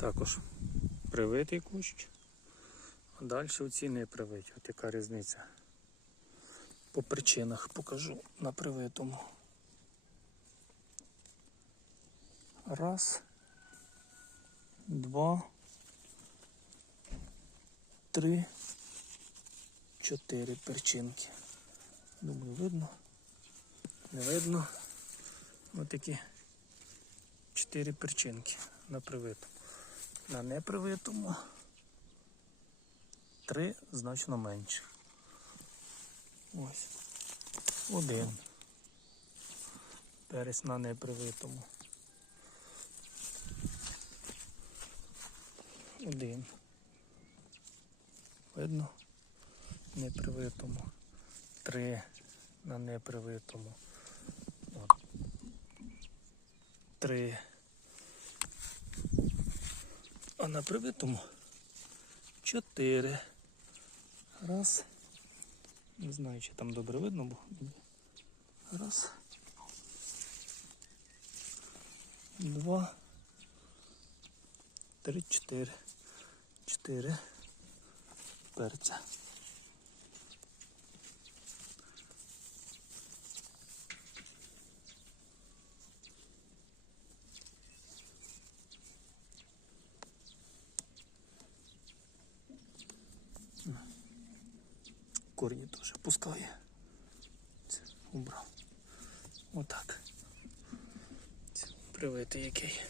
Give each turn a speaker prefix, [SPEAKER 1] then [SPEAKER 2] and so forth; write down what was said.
[SPEAKER 1] Також привитий кущ. А далі оці не привиті. От яка різниця. По причинах покажу на привитому. Раз. Два. Три. Чотири перчинки. Думаю, видно. Не видно. Ось такі чотири перчинки на привитому. На непривитому три значно менше. Ось. Один. Перець на непривитому. Один. Видно? Непривитому. Три на непривитому. От. Три. А на привитому чотири. Раз. Не знаю, чи там добре видно, бо. Раз. Два. Три, чотири. Чотири. Перця. Корні теж пускає. Це убрав. Отак. Привитий який.